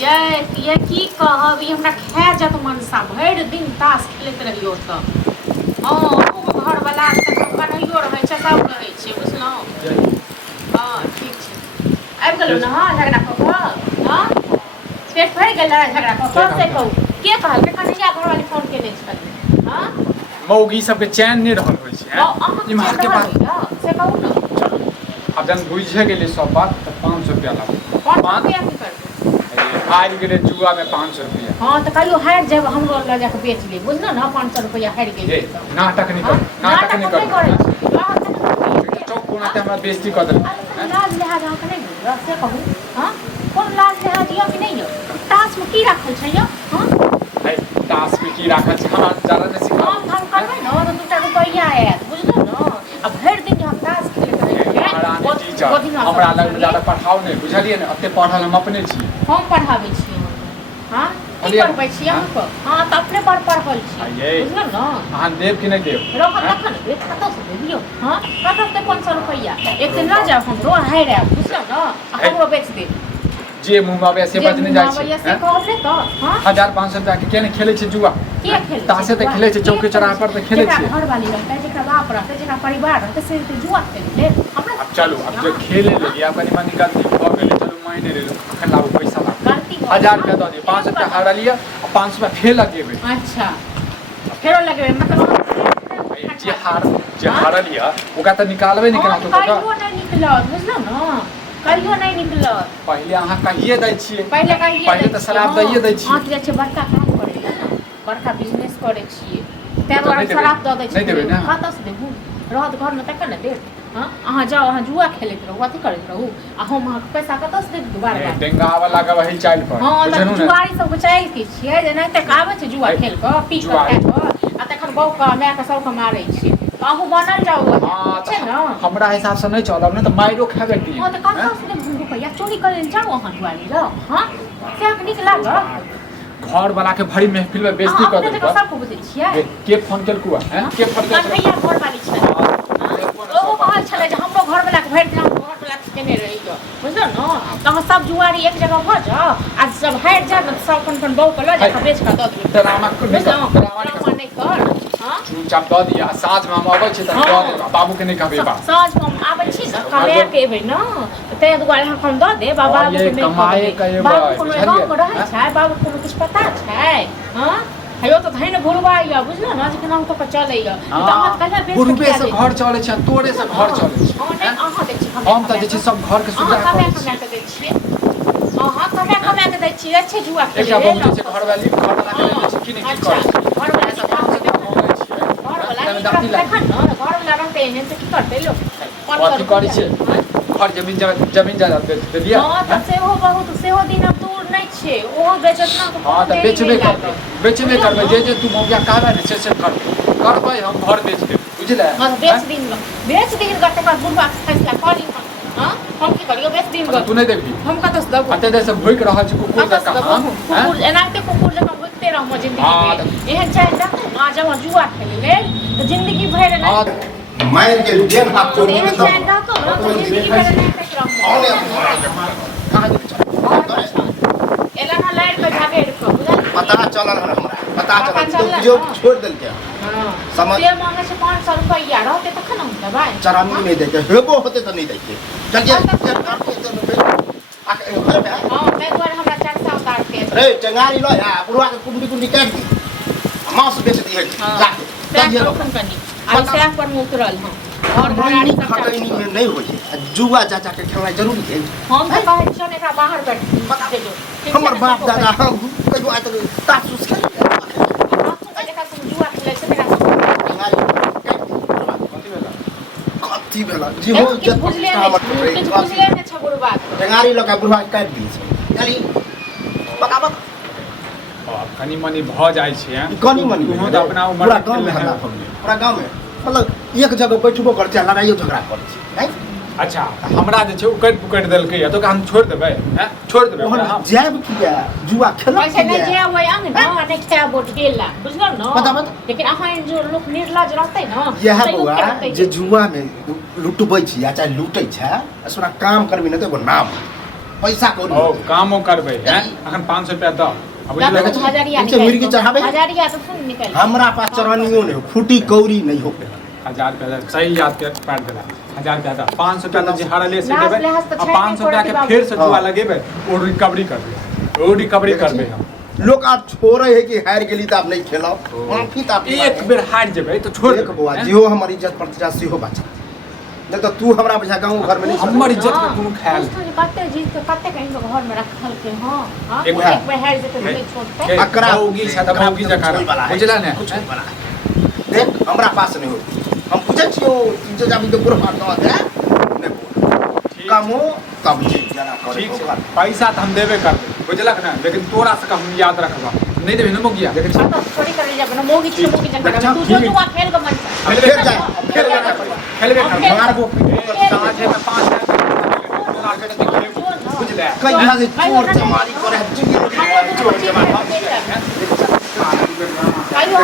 ये की कहब ई हमरा खा जात मनसा भरि दिन ताश खेलैत रहियो तऽ घरवला कन्हैयो रहै छै सब रहै छै बुझलहुँ। हाँ ठीक छै आबि गेलहुँ ने। हाँ झगड़ा कऽ कऽ हाँ पेट भरि गेलै झगड़ा कऽ कऽ से कहू के कहलकै कन्हैया घरवाली फोन केने छलै। हाँ मौगी सबके चैन नहि रहल होइ छै इम्हर के बात से कहू ने। अब जन बुझे गेलै सब बात तऽ 500 रुपया लागल। 500 रुपया की करबै हारि गेलै जुआ में 500 रुपया। हाँ तो कहियो हारि जब हमरो लऽ जाके बेच ले बुझलहुँ ना 500 रुपया हारि गेलै नाटक नहीं कर नाटक नहीं कर चौक कोना ते हमरा बेइज्जती कर देलक। लाज लिहाज अहाँके नहीं बुझल से कहू। हाँ कोन लाज लिहाज यऽ कि नहीं यऽ ताश में की राखल छै यऽ। हाँ ताश में की राखल छै हमरा ज्यादा नहीं सिखा हम करबै ना तो 2 रुपया आयत बुझलहुँ ना। अब भरि दिन हम ताश खेलैत रहियै हमरा लग ज्यादा पढ़ाओ नहीं बुझलिए ने एते पढ़ल हम अपने छी। हम पढ़ाबै छी हाँ की पढ़बै छी अहाँके। हाँ तऽ अपने बड़ पढ़ल छी बुझलहुँ ना। अहाँ देब कि नहीं देब रखत तखन देब कतऽसँ देबियौ। हाँ कतऽसँ 500 रुपया एक दिन लऽ जायब हमरो हारि आयब बुझलहुँ ना हमरो बेच देब। जे मुँह में से बच नहीं जाइ छै से कहब ने तऽ। हाँ 1500 रुपया के केने खेलै छै जुआ के खेलै तासे तऽ खेलै छै चौके चौराहा पर तऽ खेलै छै। घरवाली रहतै जेकरा बाप रहतै जेकरा परिवार रहतै से जुआ खेलै हमरा। अब चलू अब जो खेले लगी कनी मनी गलती भऽ गेलै चलू मायने ले लो अखन लाबू पैसा लाबू 1000 रुपया दऽ दियौ 500 रुपया हारा लिया और 500 रुपया फेर लगेबै। अच्छा फेरो लगेबै मतलब जे हारा लिया ओकरा तऽ निकालबे नहीं केना तो कहियो नहीं निकलत बुझलहुँ ना कहियो नहीं निकलत। पहले अहाँ कहिए दै छियै पहले तऽ शराब दैए दै छियै। अहाँ जाइ छै बड़का काम करै लए ना बड़का बिजनेस करै छियै तैं दुआरे शराब दऽ दै छियै। कतऽसँ देबू रहत घरमे तखन ने देब। हाँ अहाँ जाओ अहाँ जुआ खेलैत रहू अथी करैत रहू आ हम अहाँके पैसा कतऽसँ देब दुबारा डेंगा वाला के वही चाइल पर। हाँ तऽ जुआरी सबके चाइल के छियै जे नहीं तऽ आबै छै जुआ खेल कऽ पी कऽ खा कऽ आ तखन बहू के माय के सबके मारै छियै अहूँ बनल जाओ छै ना। हमरा हिसाब से नहीं चलब ने तो माइरो खाबे दी। हाँ तऽ कतऽसँ देब रुपया चोरी करै लए जाओ अहाँ जुआरी जाओ। हाँ क्या नीक लागत घर वाला के भरी महफिल में बेइज्जती कर देलक। सबको बुझै छियै के फोन केलकु हैं के फोन केलकु कन्हैया घरवाली छै ओ कहल छलै जे हमरो घरवाला के भरि दिन घरवाला केने रहियो बुझलहुँ ना तऽ अहाँ सब जुआरी एक जगह भऽ जाओ आ जब हारि जायत ने सब अपन बहू के लऽ जाके बेच कऽ दऽ देबै। ड्रामा नहीं कर हाँ चुपचाप दऽ दिया साँझ में हम अबै छी तऽ दऽ देब बाबू के नहीं कहबै बात साँझ में हम आबै छी ने कमाए के एबै ना तै दुआरे हम दऽ देब बाबू के नहीं कहबै बाबू कोनो गाँव में रहै छै बाबू कोनो किछु पता छै। हाँ हेयो तो धैन भुरवा या बुझलहुँ ना जे केना कऽ चलै या तऽ अहाँ कहले बेच बुढ़बे से घर चलै छै तोरे से घर चलै छै। हां अहाँ दै छी हम तऽ जे छै सब घर के सुविधा करै छी कमे दै छियै। हां कमे के दै छियै अच्छे जुआ खेलै एकटा बहुत जे छै घर वाला के दै छै कि नहीं की करै छै घर वाला सब काम छै घर वाला रहते एहन से की करतै लोग अथी करै छै घर जमीन जायदाद दे दिया। हां तऽ सेहो बहुत सेहो दिन अब दूर नहीं छै ओहो बेचत ना तो हां तऽ बेचबे करबै जे तू मौका कहबे ने से करबै हम घर बेच देब बुझले। हां बेच दिन गट्टे का बुढ़वा फैसला करी। हां हम की करियो बेच दिन तू नहीं देबी हम कतऽ से देबो अते देर से भूख रहल छी कुकुर का काम कुकुर एनाते कुकुर जकाँ भूखते रहम जिंदगी में एहन चाहि रहते ना जब जुआ खेले लेल तो जिंदगी भर ना मार के जेल हाथ छोड़ के तो जिंदगी भर एला ना लाइट पे झागे रखो पता चलल हमरा पता चलल जो छोड़ देल के हां समझ ये मांगे से 500 रुपया रहते तखन हम देबै चरामी नहीं देते हेबो होते तो नहीं देते चल हां मैं द्वारा हमरा चरसा उतार के रे चंगारी लो या बुढ़वा के कुंडी काट दी मांस बेच दी है जाके तब रखन कनी आ सैक पर उतरल हां और घराड़ी खटैनी में नहीं होय छै जुआ चाचा के खेलना जरूरी है। हम तो कहै छियै एकरा बाहर कर बता दे जो हमर बाप दादा हम कहियो आइ तक तासूस खेल जुआ खेलै छै कथी भेला जी हो जत बुझले ने छ बुढ़वा टंगारी लगा बुढ़वा काट दी खाली बताबक कनी मनी भ जाइ छै कनी मनी तू तो अपना उम्र पूरा गांव में हल्ला कर पूरा गांव में मतलब एक जगह बैठबो कर छै लड़ाइयो झगड़ा कर छै। अच्छा हमरा जे छै उकट पुकट देलकै तो हम छोड़ देबै हैं छोड़ देबै हम जाब किया जुआ खेलब वैसे नहीं जे ओय अंग ना नहीं खेया बोट गेला बुझलो न बता लेकिन अहाँ जो लोग निर्लज रहतै न यह बउआ जे जुआ में लुटबै छी या चाहे लूटै छै असरा काम करबी न त एगो नाम पैसा कौड़ी ओ कामो करबे हैं अखन 500 रुपया द अब बुझल तो हजारिया नीचे मुर्गी चढ़ाबे हजारिया तो सुन निकल हमरा पास चरनियो नहीं फूटी कौड़ी नहीं हो 1000 रुपया सही याद कर पाट देला 1000 रुपया द 500 रुपया तो जे हारले से देबे अब 500 रुपया के फिर से जुआ लगेबे और रिकवरी करबे ओ रिकवरी करबे हम लोग आप छोड़े है कि हार गेली त आप नहीं खेलाओ माफी त आप एक बेर हार जेबे तो छोड़ एक बुआ जियो हमर इज्जत प्रतिष्ठा सेहो बचा नहीं तो तू हमरा बुझा गाँव घर में नहीं हमर इज्जत के कोनो ख्याल कते जीत के कते कहीं लोग घर में रखल के हां हां एक एक बार हार जेते नहीं छोड़ते अकरा होगी सादा होगी जकार बुझला ने कुछ नहीं बना देख हमरा पास नहीं हो हम पूछे छियो तुझे जाबी तो पूरा बात न है नहीं कमो तब जी जना करे ठीक है पैसा तो हम देबे करबे बुझलक ना लेकिन तोरा से हम याद रखबा नहीं देबे न मोगिया लेकिन थोड़ी कर ले अपना मोगी छी मोगी जगह तू जो जुआ खेल के मन फिर जाए खेलबे कर मारबो साझे में 5000 बुझले कई यहाँ से चोर चमारी करे चोर चमारी काई हो